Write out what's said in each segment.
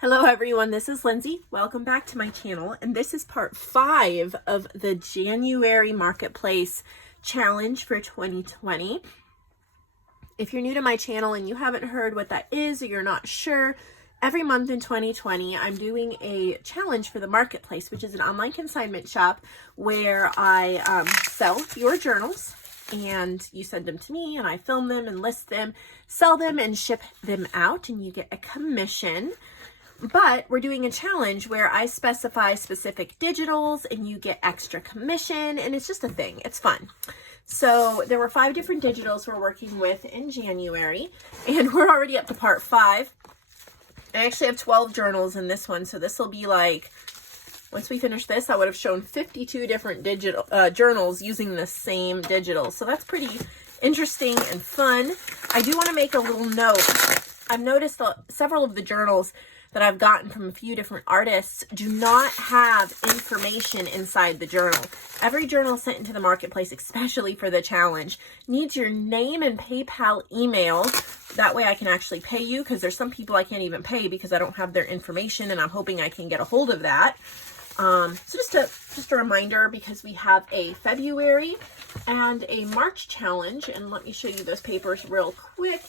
Hello everyone, this is Lindsay. Welcome back to my channel, and this is part 5 of the January Marketplace Challenge for 2020. If you're new to my channel and you haven't heard what that is or you're not sure, every month in 2020 I'm doing a challenge for the Marketplace, which is an online consignment shop where I sell your journals, and you send them to me and I film them and list them, sell them and ship them out, and you get a commission. But we're doing a challenge where I specify specific digitals and you get extra commission, and it's just a thing. It's fun. So there were 5 different digitals we're working with in January, and we're already up to part 5. I actually have 12 journals in this one, so this will be like, once we finish this, I would have shown 52 different digital journals using the same digital. So that's pretty interesting and fun. I do want to make a little note. I've noticed several of the journals that I've gotten from a few different artists do not have information inside the journal. Every journal sent into the Marketplace, especially for the challenge, needs your name and PayPal email. That way I can actually pay you, because there's some people I can't even pay because I don't have their information, and I'm hoping I can get a hold of that. So just a reminder, because we have a February and a March challenge, and let me show you those papers real quick.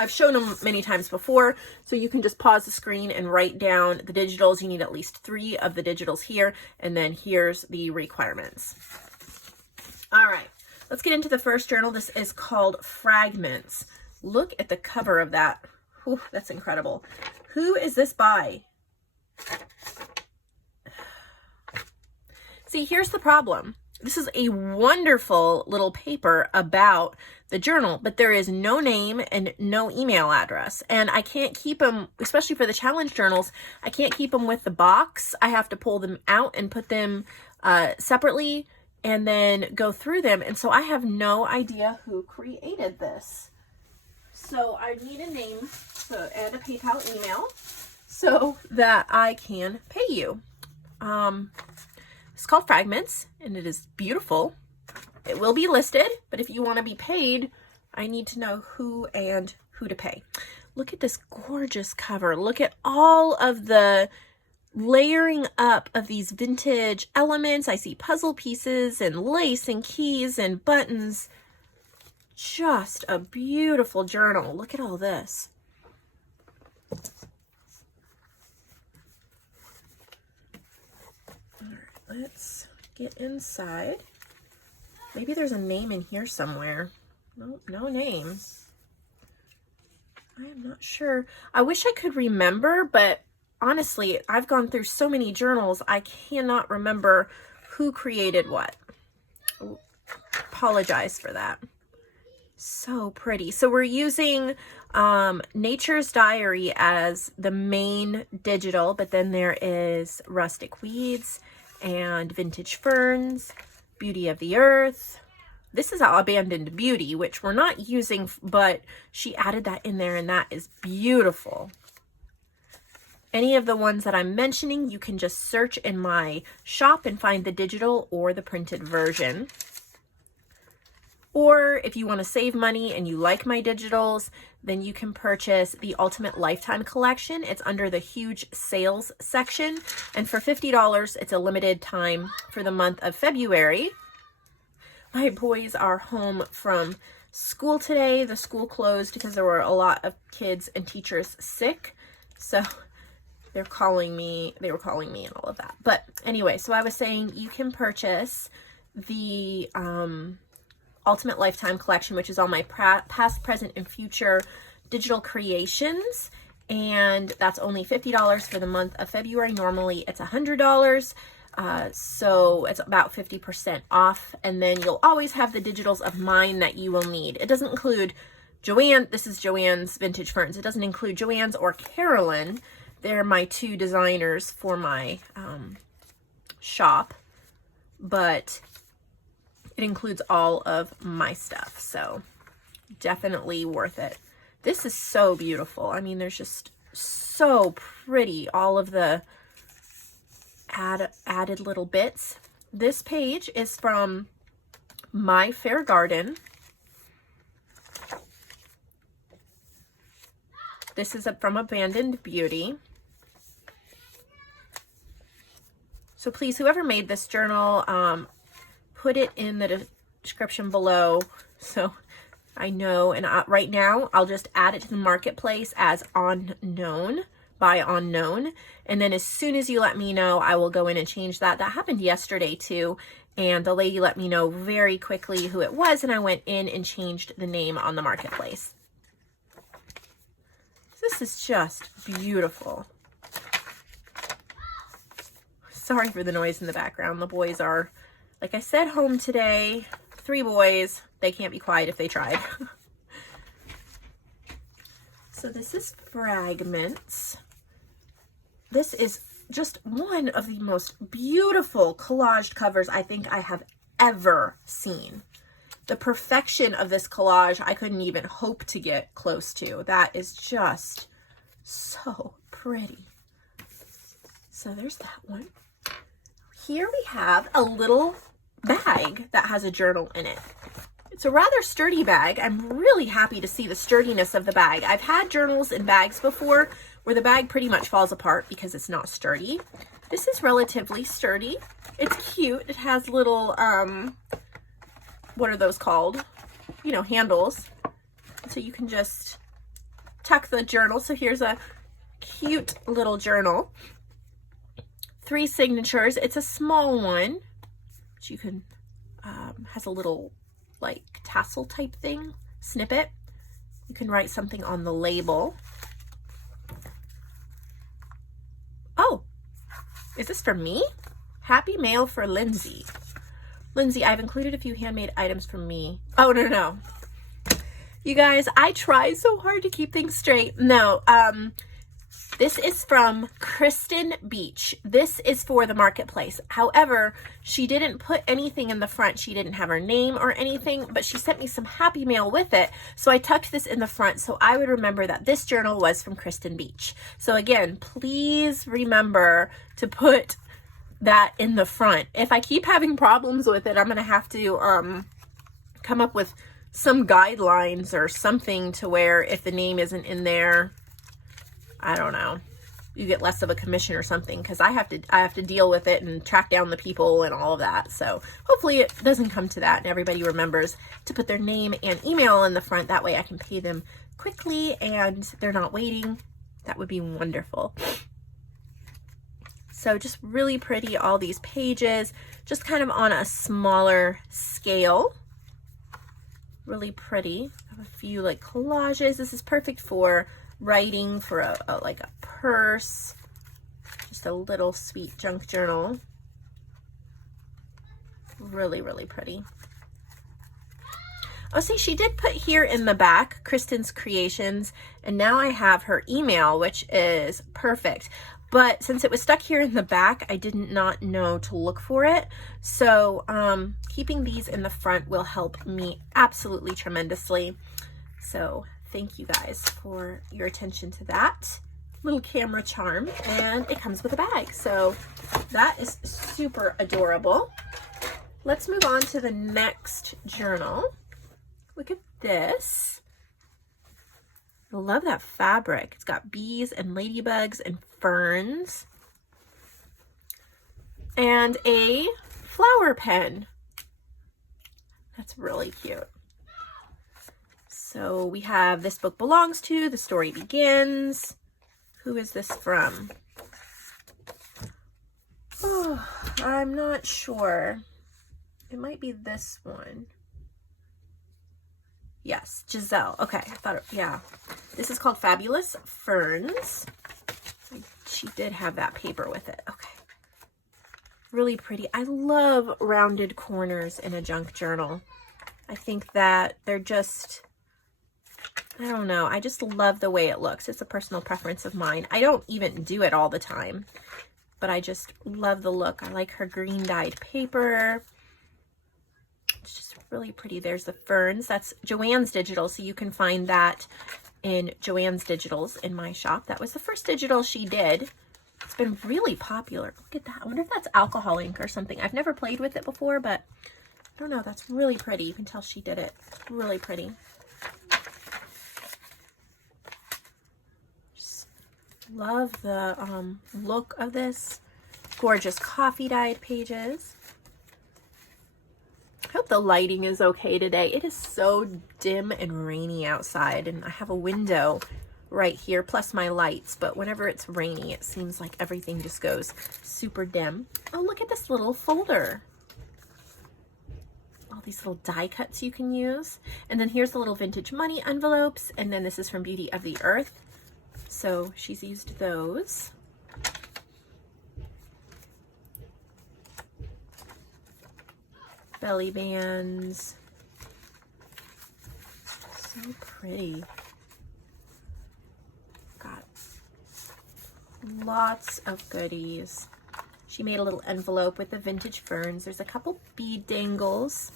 I've shown them many times before, so you can just pause the screen and write down the digitals. You need at least 3 of the digitals here, and then here's the requirements. All right, let's get into the first journal. This is called Fragments. Look at the cover of that. Whew, that's incredible. Who is this by? See, here's the problem. This is a wonderful little paper about the journal, but there is no name and no email address. And I can't keep them, especially for the challenge journals, I can't keep them with the box. I have to pull them out and put them separately and then go through them. And so I have no idea who created this. So I need a name and a PayPal email so that I can pay you. It's called Fragments, and it is beautiful. It will be listed, but if you want to be paid, I need to know who and who to pay. Look at this gorgeous cover. Look at all of the layering up of these vintage elements. I see puzzle pieces and lace and keys and buttons. Just a beautiful journal. Look at all this. Let's get inside. Maybe there's a name in here somewhere. Nope, no name. I am not sure. I wish I could remember, but honestly, I've gone through so many journals, I cannot remember who created what. Apologize for that. So pretty. So we're using Nature's Diary as the main digital, but then there is Rustic Weeds and Vintage Ferns, Beauty of the Earth. This is Abandoned Beauty, which we're not using, but she added that in there, and that is beautiful. Any of the ones that I'm mentioning, you can just search in my shop and find the digital or the printed version. Or if you want to save money and you like my digitals, then you can purchase the Ultimate Lifetime Collection. It's under the huge sales section. And for $50, it's a limited time for the month of February. My boys are home from school today. The school closed because there were a lot of kids and teachers sick. So they're calling me, they were calling me and all of that. But anyway, so I was saying you can purchase the Ultimate Lifetime Collection, which is all my past, present, and future digital creations, and that's only $50 for the month of February. Normally it's $100, so it's about 50% off, and then you'll always have the digitals of mine that you will need. It doesn't include JoAnn. This is JoAnn's Vintage Ferns. It doesn't include JoAnn's or Carolyn. They're my 2 designers for my shop, but it includes all of my stuff, so definitely worth it. This is so beautiful. I mean, there's just so pretty, all of the added little bits. This page is from My Fair Garden. This is from Abandoned Beauty. So please, whoever made this journal, put it in the description below so I know. And right now, I'll just add it to the marketplace as unknown, by unknown. And then as soon as you let me know, I will go in and change that. That happened yesterday too. And the lady let me know very quickly who it was, and I went in and changed the name on the marketplace. This is just beautiful. Sorry for the noise in the background. The boys are, like I said, home today. 3 boys. They can't be quiet if they tried. So this is Fragments. This is just one of the most beautiful collaged covers I think I have ever seen. The perfection of this collage, I couldn't even hope to get close to. That is just so pretty. So there's that one. Here we have a little bag that has a journal in it. It's a rather sturdy bag. I'm really happy to see the sturdiness of the bag. I've had journals in bags before where the bag pretty much falls apart because it's not sturdy. This is relatively sturdy. It's cute. It has little, what are those called? You know, handles. So you can just tuck the journal. So here's a cute little journal. 3 signatures. It's a small one, which you can, has a little like tassel type thing, snippet. You can write something on the label. Oh, is this for me? Happy mail for Lindsay. Lindsay, I've included a few handmade items for me. Oh, no. You guys, I try so hard to keep things straight. No, this is from Kristen Beach. This is for the marketplace. However, she didn't put anything in the front. She didn't have her name or anything, but she sent me some happy mail with it. So I tucked this in the front so I would remember that this journal was from Kristen Beach. So again, please remember to put that in the front. If I keep having problems with it, I'm going to have to come up with some guidelines or something to where if the name isn't in there, I don't know, you get less of a commission or something, because I have to deal with it and track down the people and all of that. So hopefully it doesn't come to that and everybody remembers to put their name and email in the front. That way I can pay them quickly and they're not waiting. That would be wonderful. So just really pretty, all these pages, just kind of on a smaller scale. Really pretty. I have a few like collages. This is perfect for writing, for a like a purse, just a little sweet junk journal. Really, really pretty. Oh, see, she did put here in the back, Kristen's Creations, and now I have her email, which is perfect. But since it was stuck here in the back, I did not know to look for it. So keeping these in the front will help me absolutely tremendously. So thank you guys for your attention to that little camera charm, and it comes with a bag. So that is super adorable. Let's move on to the next journal. Look at this. I love that fabric. It's got bees and ladybugs and ferns and a flower pen. That's really cute. So we have This Book Belongs To, The Story Begins. Who is this from? Oh, I'm not sure. It might be this one. Yes, Giselle. Okay, I thought, yeah. This is called Fabulous Ferns. She did have that paper with it. Okay. Really pretty. I love rounded corners in a junk journal. I think that they're just, I don't know. I just love the way it looks. It's a personal preference of mine. I don't even do it all the time, but I just love the look. I like her green dyed paper. It's just really pretty. There's the ferns. That's JoAnn's digital, so you can find that in JoAnn's digitals in my shop. That was the first digital she did. It's been really popular. Look at that. I wonder if that's alcohol ink or something. I've never played with it before, but I don't know. That's really pretty. You can tell she did it. Really pretty. Just love the look of this. Gorgeous coffee dyed pages. I hope the lighting is okay today. It is so dim and rainy outside, and I have a window right here plus my lights, but whenever it's rainy it seems like everything just goes super dim. Oh, look at this little folder. All these little die cuts you can use. And then here's the little vintage money envelopes, and then this is from Beauty of the Earth. So she's used those. Belly bands. So pretty. Got lots of goodies. She made a little envelope with the vintage ferns. There's a couple bead dangles.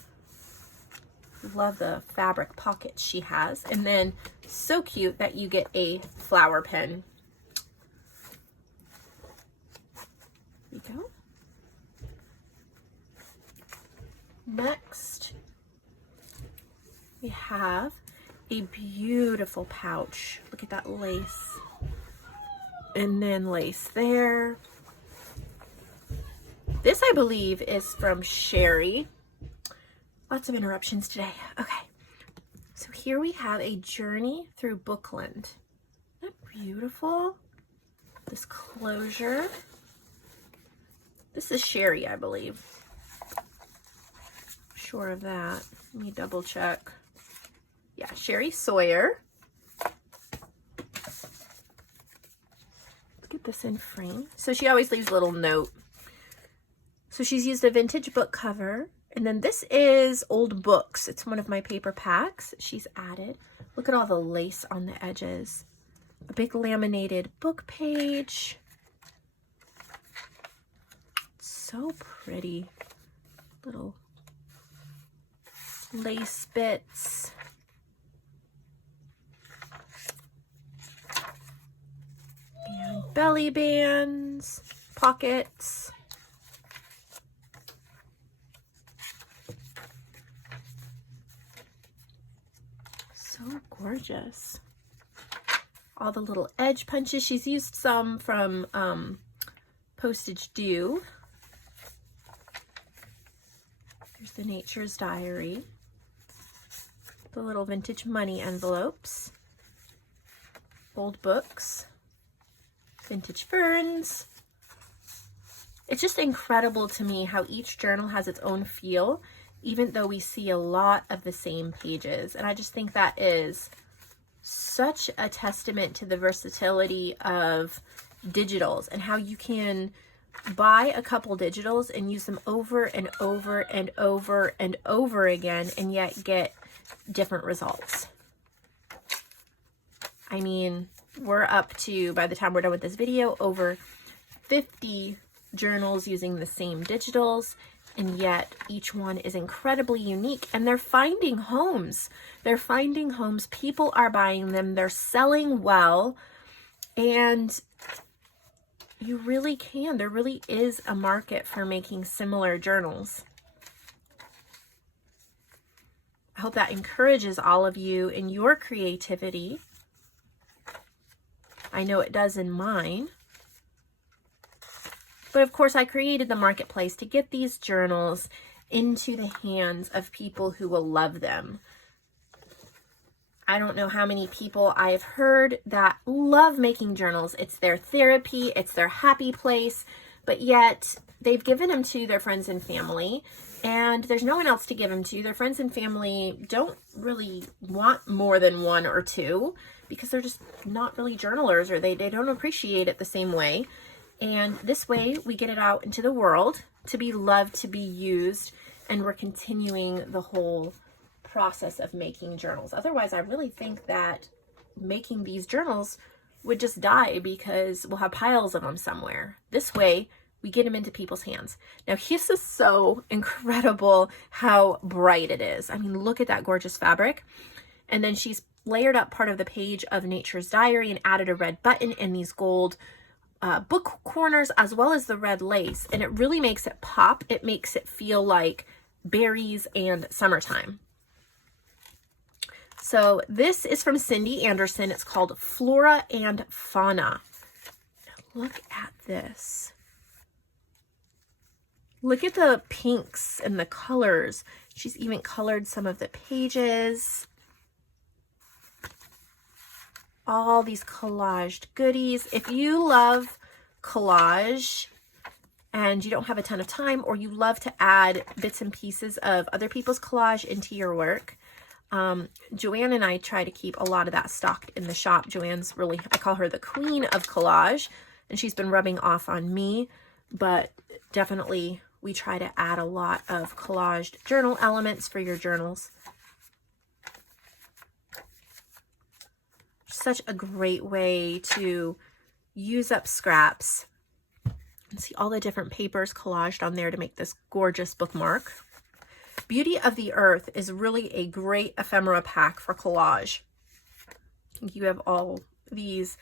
Love the fabric pockets she has. And then so cute that you get a flower pen. There you go. Next, we have a beautiful pouch. Look at that lace. And then lace there. This, I believe, is from Sherry. Lots of interruptions today. Okay. So here we have a journey through Bookland. Isn't that beautiful? This closure. This is Sherry, I believe. Sure of that. Let me double check. Yeah, Sherry Sawyer. Let's get this in frame. So she always leaves a little note. So she's used a vintage book cover. And then this is old books. It's one of my paper packs she's added. Look at all the lace on the edges. A big laminated book page. It's so pretty. Little lace bits. And belly bands, pockets. So gorgeous. All the little edge punches. She's used some from Postage Due. There's the Nature's Diary. The little vintage money envelopes. Old books. Vintage ferns. It's just incredible to me how each journal has its own feel, even though we see a lot of the same pages. And I just think that is such a testament to the versatility of digitals and how you can buy a couple digitals and use them over and over and over and over again and yet get different results. I mean, we're up to, by the time we're done with this video, over 50 journals using the same digitals, and yet each one is incredibly unique, and they're finding homes. They're finding homes. People are buying them. They're selling well, and you really can. There really is a market for making similar journals. I hope that encourages all of you in your creativity. I know it does in mine. But of course, I created the marketplace to get these journals into the hands of people who will love them. I don't know how many people I've heard that love making journals. It's their therapy, it's their happy place, but yet they've given them to their friends and family, and there's no one else to give them to. Their friends and family don't really want more than one or two because they're just not really journalers, or they don't appreciate it the same way. And this way we get it out into the world to be loved, to be used, and we're continuing the whole process of making journals. Otherwise, I really think that making these journals would just die because we'll have piles of them somewhere. This way, we get them into people's hands. Now, this is so incredible how bright it is. I mean, look at that gorgeous fabric. And then she's layered up part of the page of Nature's Diary and added a red button and these gold book corners, as well as the red lace. And it really makes it pop. It makes it feel like berries and summertime. So this is from Cindy Anderson. It's called Flora and Fauna. Look at this. Look at the pinks and the colors. She's even colored some of the pages. All these collaged goodies. If you love collage and you don't have a ton of time, or you love to add bits and pieces of other people's collage into your work, JoAnn and I try to keep a lot of that stocked in the shop. JoAnn's really, I call her the queen of collage, and she's been rubbing off on me, but definitely we try to add a lot of collaged journal elements for your journals. Such a great way to use up scraps and see all the different papers collaged on there to make this gorgeous bookmark. Beauty of the Earth is really a great ephemera pack for collage. You have all these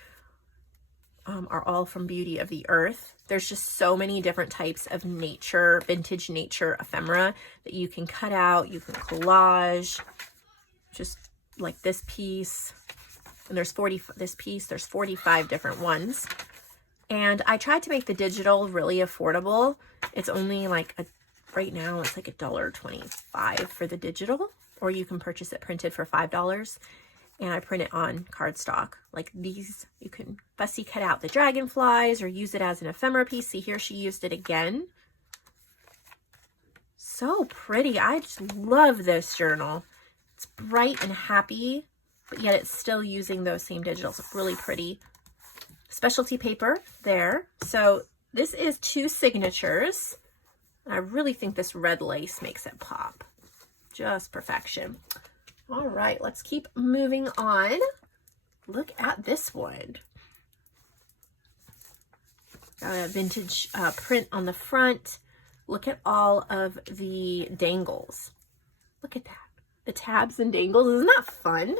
are all from Beauty of the Earth. There's just so many different types of nature, vintage nature ephemera that you can cut out, you can collage, just like this piece. And there's 45 different ones. And I tried to make the digital really affordable. It's only like right now it's like $1.25 for the digital, or you can purchase it printed for $5. And I print it on cardstock. Like these, you can fussy cut out the dragonflies or use it as an ephemera piece. See here, she used it again. So pretty. I just love this journal. It's bright and happy, but yet it's still using those same digitals. It's really pretty. Specialty paper there. So this is 2 signatures. I really think this red lace makes it pop. Just perfection. All right, let's keep moving on. Look at this one. Got a vintage print on the front. Look at all of the dangles. Look at that. The tabs and dangles. Isn't that fun?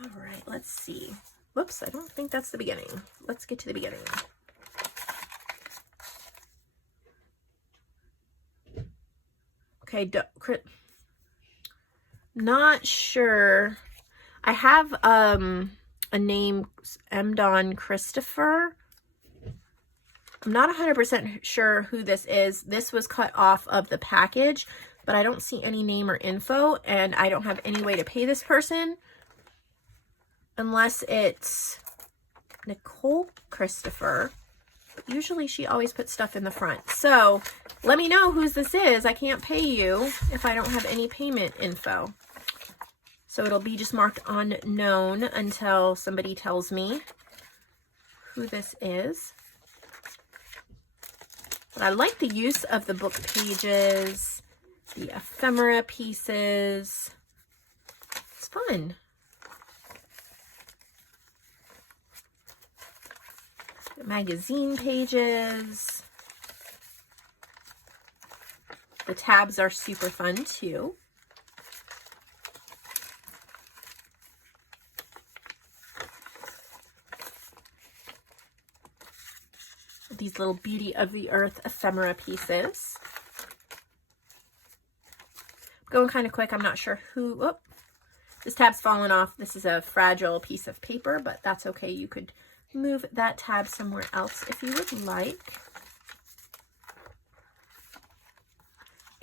All right, let's see. Whoops, I don't think that's the beginning. Let's get to the beginning. Okay, not sure. I have a name, Don Christopher. I'm not 100% sure who this is. This was cut off of the package, but I don't see any name or info, and I don't have any way to pay this person unless it's Nicole Christopher. Usually she always puts stuff in the front. So let me know whose this is. I can't pay you if I don't have any payment info. So it'll be just marked unknown until somebody tells me who this is. But I like the use of the book pages, the ephemera pieces. It's fun. The magazine pages. The tabs are super fun too. These little Beauty of the Earth ephemera pieces. I'm going kind of quick. I'm not sure who. Oh, this tab's fallen off. This is a fragile piece of paper, but that's okay. You could move that tab somewhere else if you would like.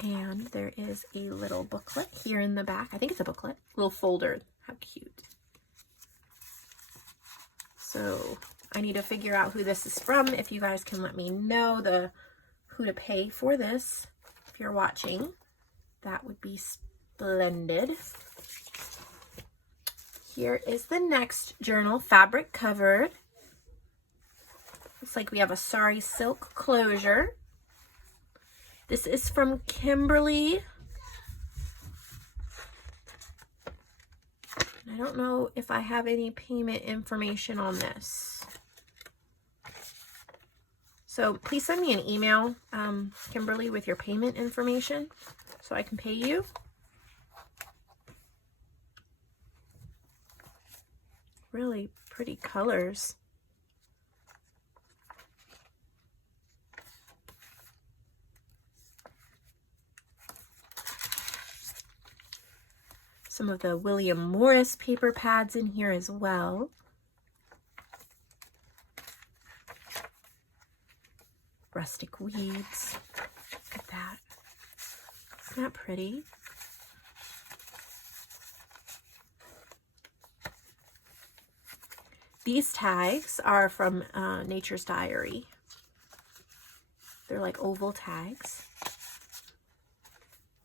And there is a little booklet here in the back. I think it's a booklet. Little folder. How cute. So I need to figure out who this is from. If you guys can let me know who to pay for this, if you're watching, that would be splendid. Here is the next journal, fabric covered. Looks like we have a sari silk closure. This is from Kimberly. I don't know if I have any payment information on this. So please send me an email, Kimberly, with your payment information so I can pay you. Really pretty colors. Some of the William Morris paper pads in here as well. rustic weeds. Look at that. Isn't that pretty? These tags are from Nature's Diary. They're like oval tags.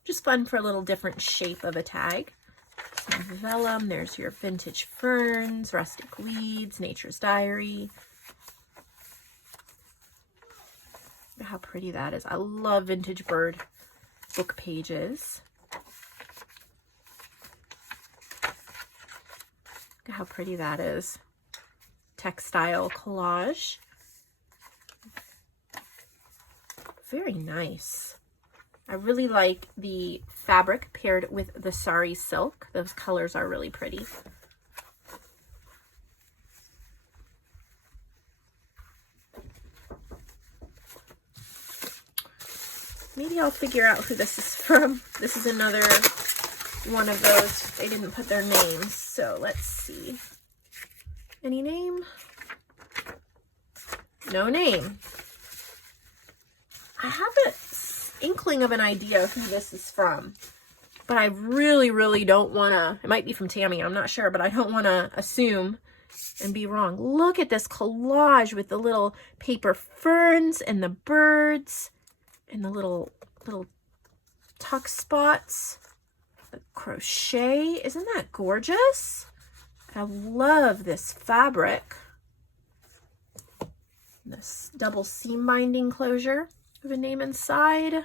Just fun for a little different shape of a tag. Some vellum. There's your vintage ferns, rustic weeds, Nature's Diary. Look at how pretty that is. I love vintage bird book pages. Look at how pretty that is. Textile collage. Very nice. I really like the fabric paired with the sari silk. Those colors are really pretty. Maybe I'll figure out who this is from. This is another one of those. They didn't put their names, so let's see. Any name? No name. I have an inkling of an idea of who this is from, but I really, really don't want to. It might be from Tammy. I'm not sure, but I don't want to assume and be wrong. Look at this collage with the little paper ferns and the birds and the little tuck spots. The crochet. Isn't that gorgeous? I love this fabric. This double seam binding closure with a name inside. All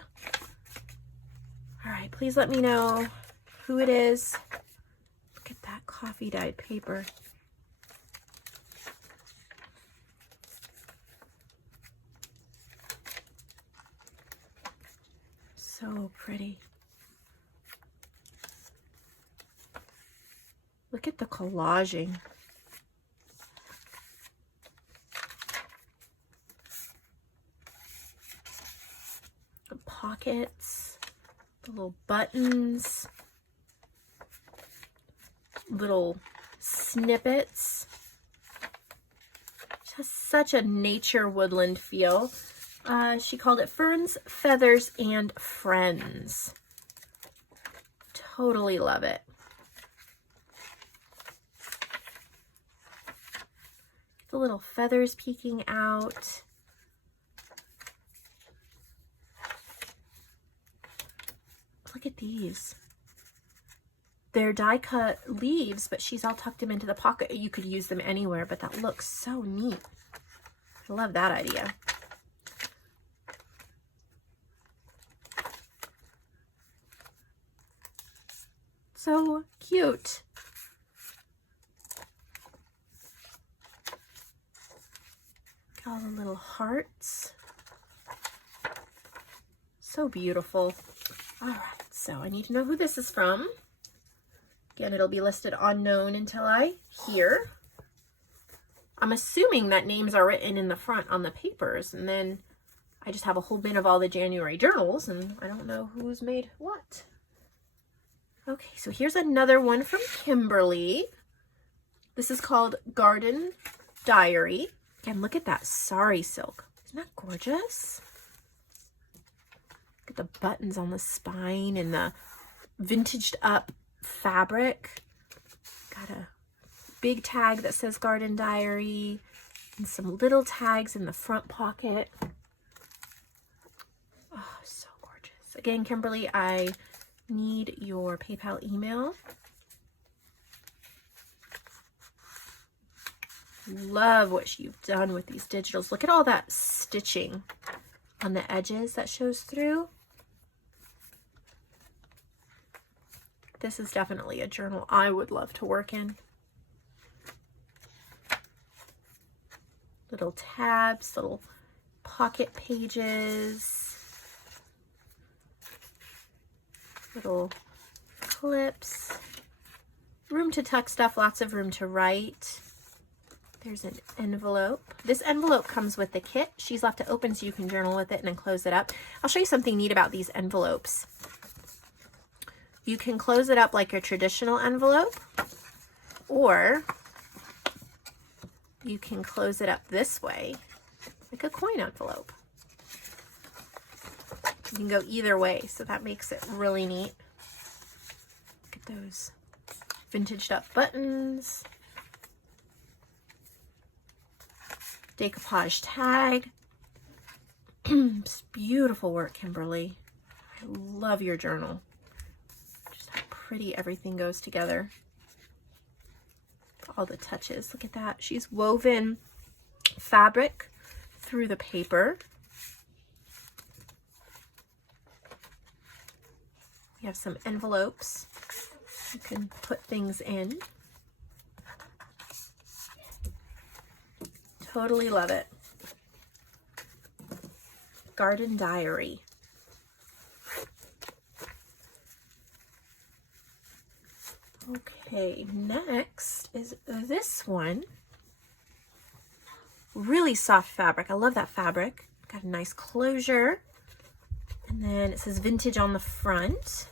right, please let me know who it is. Look at that coffee dyed paper. So pretty. Look at the collaging. The pockets, the little buttons, little snippets. It has such a nature woodland feel. She called it Ferns, Feathers, and Friends. Totally love it. The little feathers peeking out. Look at these. They're die cut leaves, but she's all tucked them into the pocket. You could use them anywhere, but that looks so neat. I love that idea. So cute. All the little hearts. So beautiful. All right, so I need to know who this is from. Again, it'll be listed unknown until I hear. I'm assuming that names are written in the front on the papers, and then I just have a whole bin of all the January journals, and I don't know who's made what. Okay, so here's another one from Kimberly. This is called Garden Diary. Again, look at that sari silk. Isn't that gorgeous? Look at the buttons on the spine and the vintaged up fabric. Got a big tag that says Garden Diary and some little tags in the front pocket. Oh, so gorgeous. Again, Kimberly, I need your PayPal email. Love what you've done with these digitals. Look at all that stitching on the edges that shows through. This is definitely a journal I would love to work in. Little tabs, little pocket pages, little clips, room to tuck stuff, lots of room to write. There's an envelope. This envelope comes with the kit. She's left it open so you can journal with it and then close it up. I'll show you something neat about these envelopes. You can close it up like your traditional envelope, or you can close it up this way, like a coin envelope. You can go either way, so that makes it really neat. Look at those vintaged up buttons. Decoupage tag. Just beautiful work, Kimberly. I love your journal. Just how pretty everything goes together. All the touches. Look at that. She's woven fabric through the paper. We have some envelopes you can put things in. Totally love it. Garden diary. Okay, next is this one. Really soft fabric. I love that fabric. Got a nice closure. And then it says vintage on the front.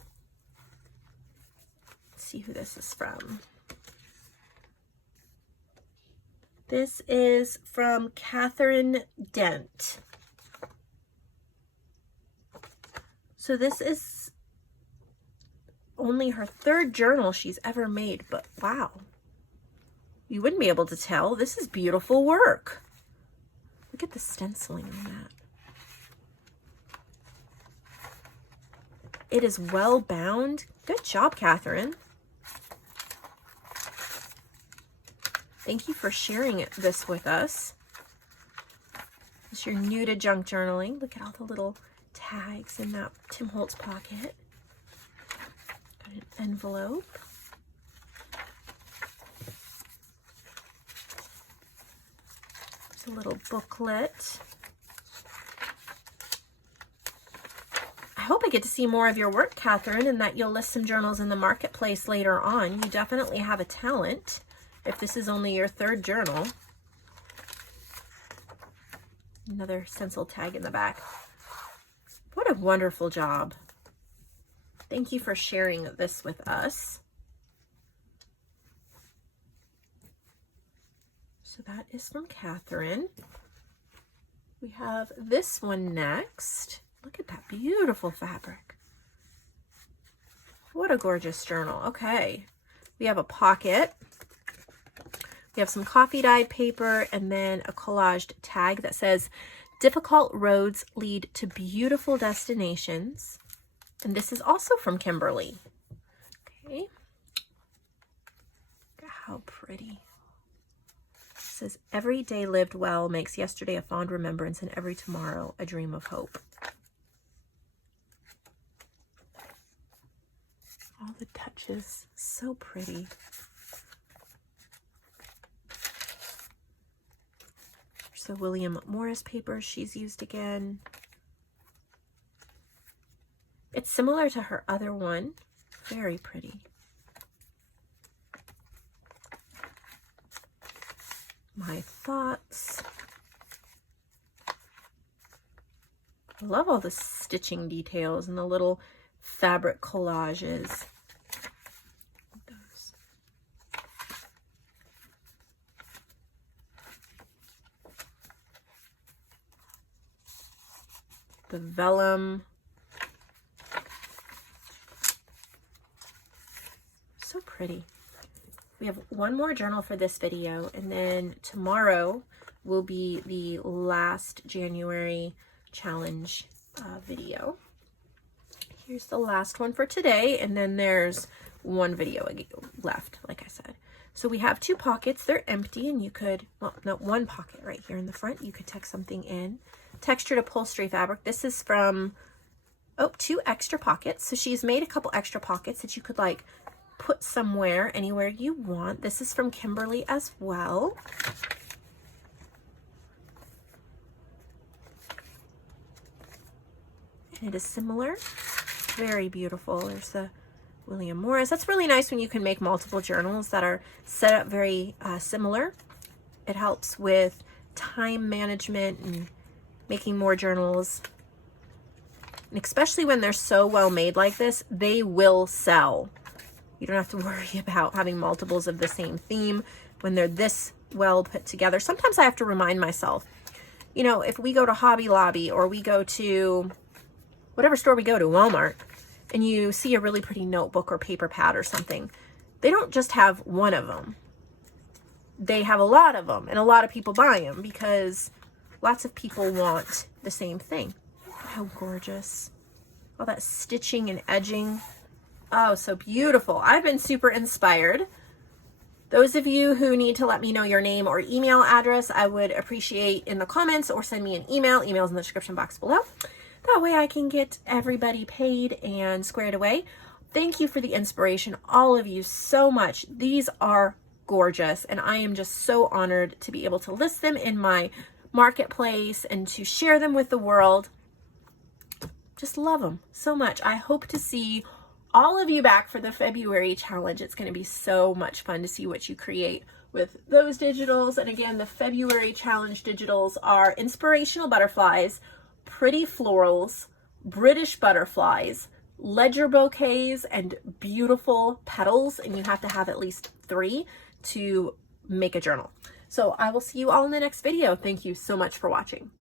Let's see who this is from. This is from Catherine Dent. So this is only her third journal she's ever made, but wow. You wouldn't be able to tell. This is beautiful work. Look at the stenciling on that. It is well bound. Good job, Catherine. Thank you for sharing this with us. If you're new to junk journaling, look at all the little tags in that Tim Holtz pocket. Got an envelope. There's a little booklet. I hope I get to see more of your work, Catherine, and that you'll list some journals in the marketplace later on. You definitely have a talent if this is only your third journal. Another stencil tag in the back. What a wonderful job. Thank you for sharing this with us. So that is from Catherine. We have this one next. Look at that beautiful fabric. What a gorgeous journal. Okay. We have a pocket. We have some coffee dyed paper and then a collaged tag that says, difficult roads lead to beautiful destinations. And this is also from Kimberly. Okay. Look at how pretty. It says, every day lived well makes yesterday a fond remembrance and every tomorrow a dream of hope. All the touches, so pretty. So William Morris paper she's used again. It's similar to her other one. Very pretty. My thoughts. I love all the stitching details and the little fabric collages. The vellum. So pretty. We have one more journal for this video, and then tomorrow will be the last January challenge video. Here's the last one for today, and then there's one video left, like I said. So we have two pockets. They're empty, and you could, well, no, one pocket right here in the front. You could tuck something in. Textured upholstery fabric. This is from, oh, 2 extra pockets. So she's made a couple extra pockets that you could like put somewhere, anywhere you want. This is from Kimberly as well. And it is similar. Very beautiful. There's the William Morris. That's really nice when you can make multiple journals that are set up very similar. It helps with time management and making more journals. And especially when they're so well made like this, they will sell. You don't have to worry about having multiples of the same theme when they're this well put together. Sometimes I have to remind myself, you know, if we go to Hobby Lobby or we go to whatever store we go to, Walmart, and you see a really pretty notebook or paper pad or something, they don't just have one of them. They have a lot of them, and a lot of people buy them because lots of people want the same thing. How gorgeous. All that stitching and edging. Oh, so beautiful. I've been super inspired. Those of you who need to let me know your name or email address, I would appreciate in the comments, or send me an email. Email's in the description box below. That way I can get everybody paid and squared away. Thank you for the inspiration, all of you, so much. These are gorgeous, and I am just so honored to be able to list them in my marketplace and to share them with the world. Just love them so much. I hope to see all of you back for the February challenge. It's going to be so much fun to see what you create with those digitals. And again, the February challenge digitals are inspirational butterflies, pretty florals, British butterflies, ledger bouquets, and beautiful petals. And you have to have at least 3 to make a journal. So I will see you all in the next video. Thank you so much for watching.